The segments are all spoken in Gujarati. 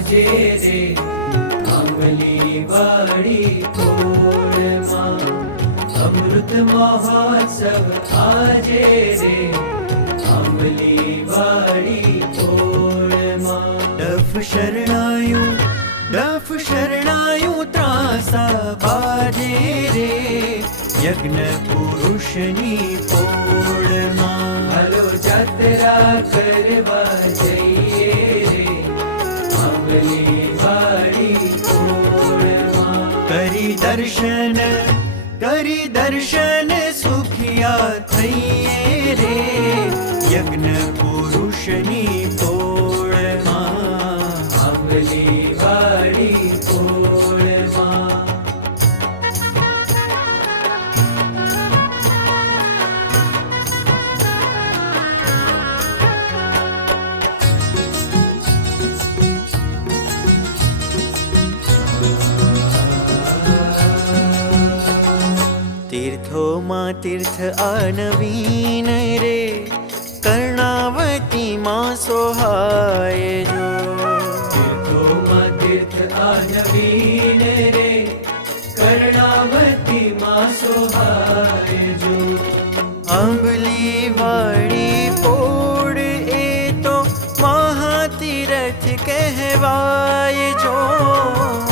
આજે રે આંબલી વાડી કોળમાં અમૃત મહોત્સવ આજે રે આંબલી વાડી કોળમાં ડફ શરણાયું ત્રાસા બાજે રે યજ્ઞ પુરુષની પોળમાં હાલો જાત્રા કરવા જઈએ રે આંબલી વાડી કોળમાં કરી દર્શન સુખિયા થઈએ રે યજ્ઞ પુરુષની પોળમાં આંબલી વાડી કોળમાં તીર્થોમાં તીર્થ આનવીન રે કર્ણાવતીમાં સોહાય જો તીર્થોમાં તીર્થ આનવીન રે કર્ણાવતીમાં સોહાય જો આંબલી વાળી પોળ એ તો મહાતીરથ કહેવાય જો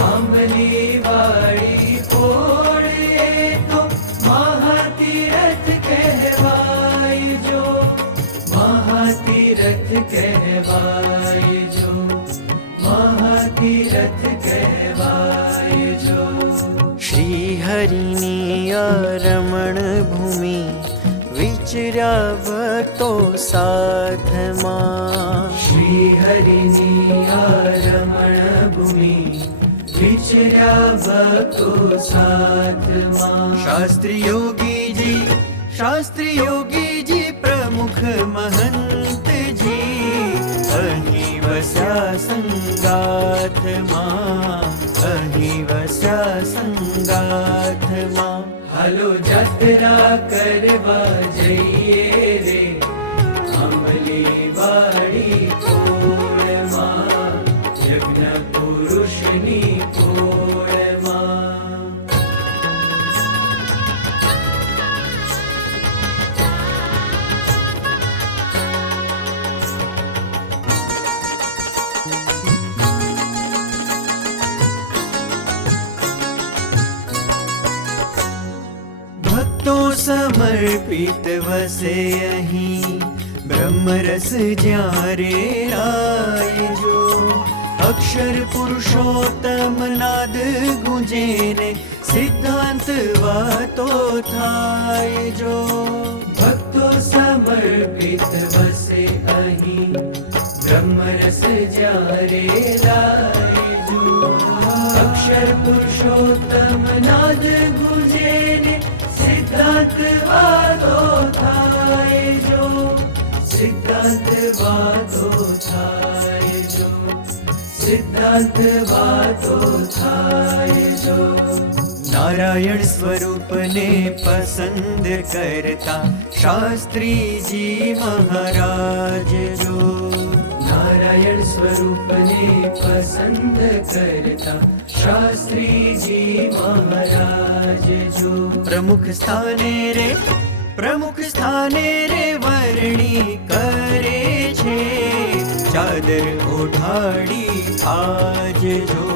આંબલી વાડી કોળ એ તો મહાતીરથ કહેવાય જો મહાતીરથ કહેવાય જો મહાતીરથ કહેવાય જો શ્રી હરિની રમણ ભૂમિ વિચર્યા ભક્તો સાથમાં શ્રી હરિની રમણ ભૂમિ વિચર્યા ભક્તો સાથમાં શાસ્ત્રી યોગીજી પ્રમુખ મહંતજી અહીં વસ્યા સંગાથમાં હાલો જાત્રા કરવા જઈએ રે આંબલી વાડી કોળમાં યજ્ઞ પુરુષની કોળમાં ભક્તો સમર્પિત વસે અહીં બ્રહ્મરસ જ્યારે રાય જો અક્ષર પુરુષોત્તમ નાદ ગુંજે ને સિદ્ધાંત વાતો થાય જો ભક્તો સમર્પિત વસે અહીં બ્રહ્મરસ જ્યારે લાયજો અક્ષર પુરુષોત્તમ નાદ ગુંજે ને સિદ્ધાંત વાતો થાય જો સિદ્ધાંત વાતો થાય જો સિદ્ધાંત વાતો થાય જો નારાયણ સ્વરૂપને પસંદ કરતા શાસ્ત્રીજી મહારાજ જો નારાયણ સ્વરૂપને પસંદ કરતા શાસ્ત્રીજી મહારાજ જો પ્રમુખ સ્થાને રે વરણી કરે છે ચાદર ઓઢાડી આજ જો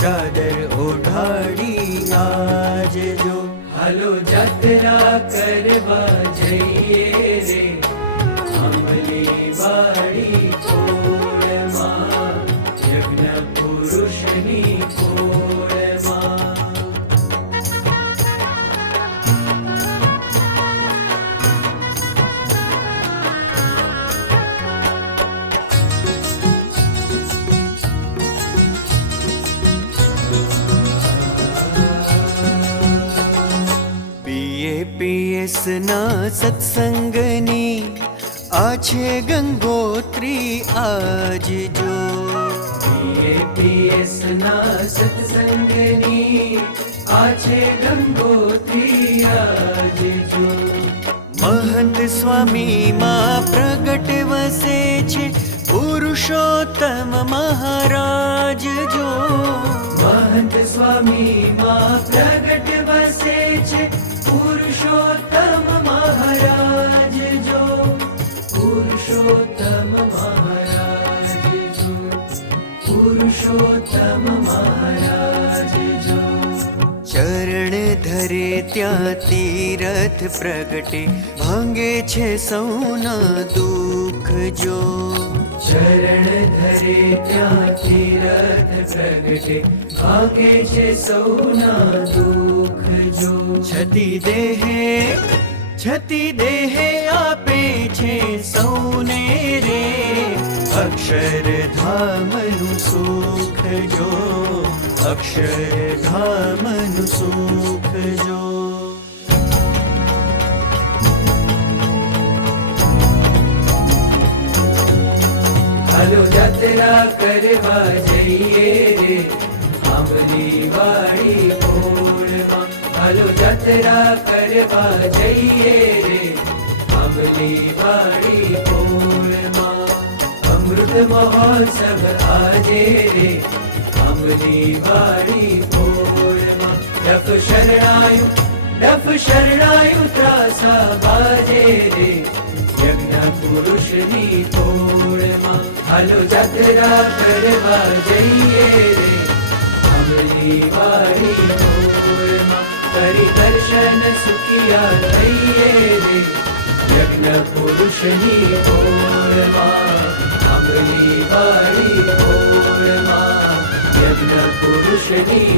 ચાદર ઓઢાડી આજ જો હાલો જાત્રા કરવા જઈએ રે આંબલી વાડી કોળમાં યજ્ઞ પુરુષની કોળમાં BAPS ના સત્સંગની આ છે ગંગોત્રી આજ જો BAPS ના સત્સંગની આ છે ગંગોત્રી આજ જો મહંત સ્વામીમાં પ્રગટ વસે છે પુરુષ પુરુષોત્તમ મહારાજ જો महंत स्वामी मां प्रगट वसे छे पुरुषोत्तम महाराज जो पुरुषोत्तम महाराज जो पुरुषोत्तम महाराज जो ચરણ ધરે ત્યાં તીરથ પ્રગટે ભાંગે છે સૌના દુઃખ જો ચરણ ધરે ત્યાં તીરથ પ્રગટે ભાગે છે સૌના દુઃખ જો છતી દેહે આપે છે સૌને રે અક્ષરધામનું સુખ જો અક્ષરધામનું સુખ જો હાલો જાત્રા કરવા જઈએ રે આંબલી વાડી ભોળમાં હાલો જાત્રા કરવા જઈએ રે આંબલી વાડી ભોળમાં અમૃત મહોત્સવ આજે રે આંબલી વાડી ભોળમાં ડફ શરણાયું ત્રાસા બાજે રે યજ્ઞ પુરુષની તોડમાં હાલો જાત્રા કરવા જઈએ રે અમલી વાડી તોડમાં કરી દર્શન સુખિયા થઈએ રે યજ્ઞ પુરુષની તોડમાં અમલી વાડી તોડમાં યજ્ઞ પુરુષની